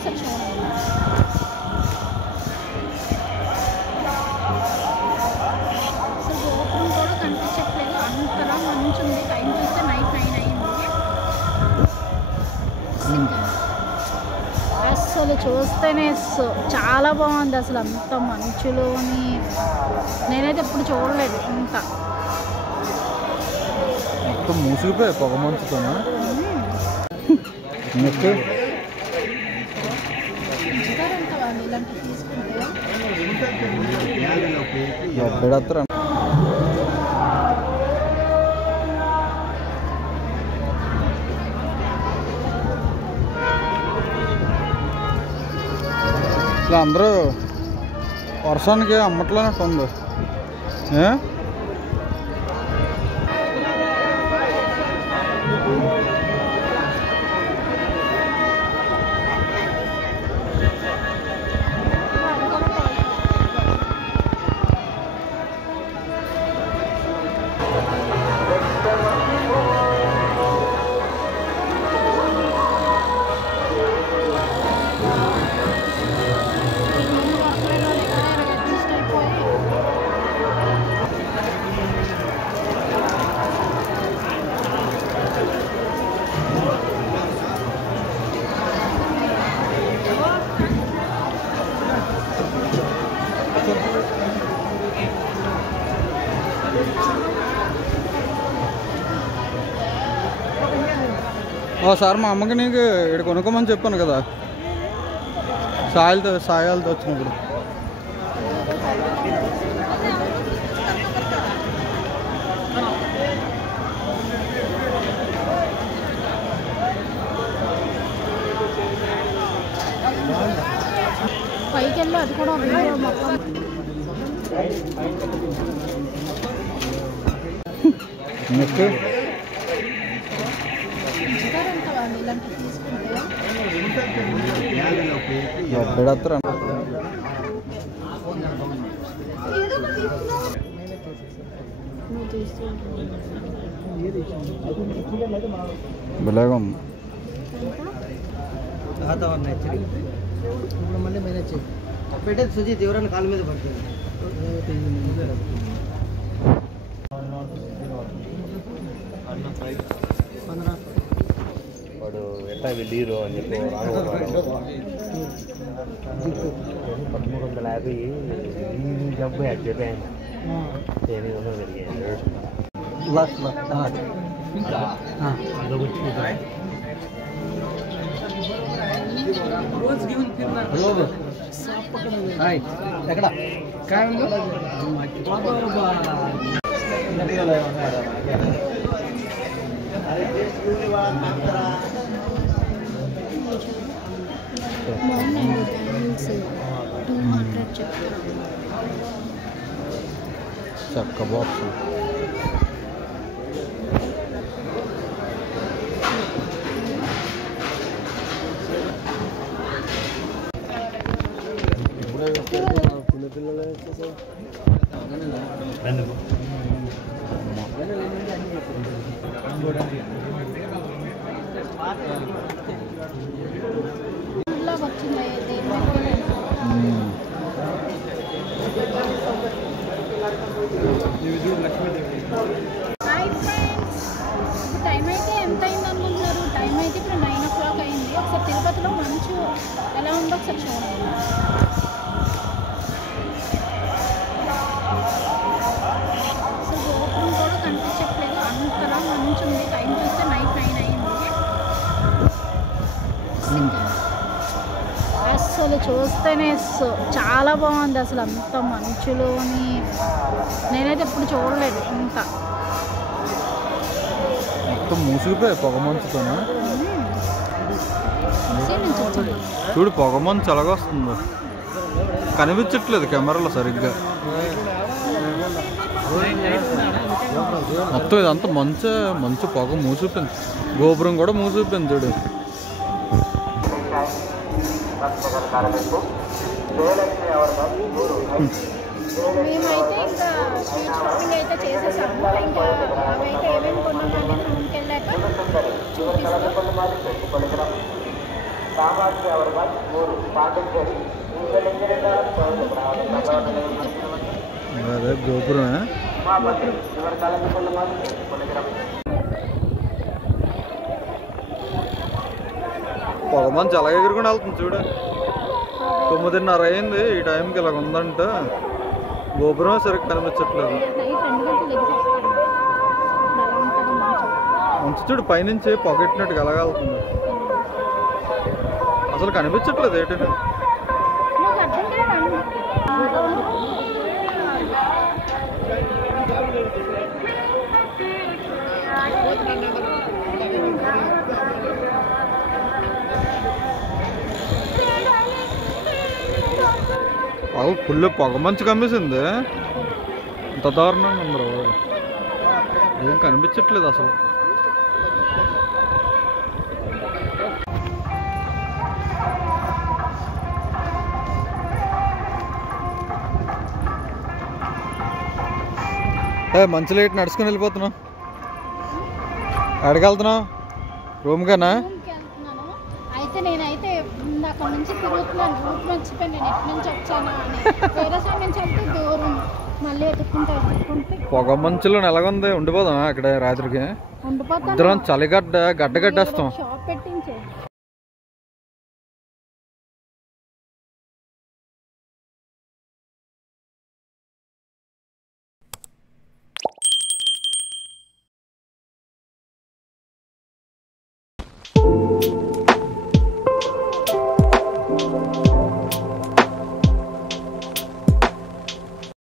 ఒకసారి చూడండి. అసలు గోపురం కూడా కనిపించట్లేదు, అంతలా మంచు ఉంది. టైం చూస్తే నైట్ 9 అయింది. అసలు చూస్తేనే చాలా బాగుంది. అసలు అంత మంచులోని నేనైతే ఎప్పుడు చూడలేదు. ఇంత మూసిపోయి పొగ మంచుతోనా ఇలాంటివి తీసుకుంటే ఇట్లా అందరూ వర్షానికి అమ్మట్లోనే ఉంది. ఓసారి మా అమ్మకి నీకు ఇక్కడ కొనుక్కోమని చెప్పాను కదా, సాయాలతో వచ్చినప్పుడు. పైకి వెళ్ళి అది కూడా వీడియో మొత్తం ఇలాంటివి తీసుకుంటే బలాగా ఉంది. మళ్ళీ మేనేజ్ పెట్టేది సుజీత్ ఎవరైనా కాలు మీద పడుతుంది. వాడు ఎట్లా వెళ్ళిరు అని చెప్పి 1350 ఈ జబ్బు యాడ్ చెప్పాను. 800 పెరిగాయి. ఎక్కడ చక్క బాక్స్ వచ్చింది. హాయ్ ఫ్రెండ్స్, ఇప్పుడు టైం అయితే ఎంత అయింది అనుకుంటున్నారు? టైం అయితే ఇప్పుడు 9 o'clock అయింది. ఒకసారి తిరుపతిలో మంచు ఎలా ఉందో ఒకసారి చూడండి. అసలు గోపురం కూడా కనిపించట్లేదు, అంతలా మంచు ఉంది. టైం చూస్తే నైట్ 9 అయింది. అసలు చూస్తేనే చాలా బాగుంది. అసలు అంత మంచులోని నేనైతే ఎప్పుడు చూడలేదు. ఇంత మూసిపోయి పొగ మంచుతోనా చూడు, పొగ మంచు ఎలాగ వస్తుందో కనిపించట్లేదు కెమెరాలో సరిగ్గా. మొత్తం ఇదంతా మంచు పొగ మూసిపోయింది. గోపురం కూడా మూసిపోయింది చూడు. మేమైతే ఇంకా స్ట్రీట్ షాపింగ్ అయితే చేసేసాము. ఇంకా అవైతే ఏమేమి కొన్నామంటే రూమ్కి వెళ్ళాక చూపిస్తాం. అదే గోపురమే. పొగ మంచి అలాగే ఎగురుకుని వెళ్తుంది చూడు. 9:30 అయింది. ఈ టైంకి ఇలాగ ఉందంటే గోపురమే సరిగ్గా కనిపించట్లేదు. మంచి చూడు పైనుంచి పొగెట్టినట్టు ఎలాగెళ్తుంది. అసలు కనిపించట్లేదు ఏంటంటే. ఫుల్ పొగ మంచి కమ్మేసింది. ఇంత దారుణంగా అందరూ ఏం కనిపించట్లేదు అసలు. మంచి లేట్ నడుచుకుని వెళ్ళిపోతున్నావు. ఎక్కడికి వెళ్తున్నావు? రూమ్గానా? అయితే నేనైతే అక్కడ నుంచి తిరుగుతున్నాను. రూట్ మర్చిపోయాను నేను ఎటు నుంచి వచ్చానా అని. వేరే సైడ్ నుంచి వెళ్తే దూరం మళ్ళీ ఎత్తుకుంటే పొగ మంచులో ఎలాగుంది? ఉండిపోదాం అక్కడ రాత్రికి. ఉండిపోతాను. ఇద్దరం చలిగడ్డ గడ్డగడ్డేస్తాం. షాప్ పెట్టింది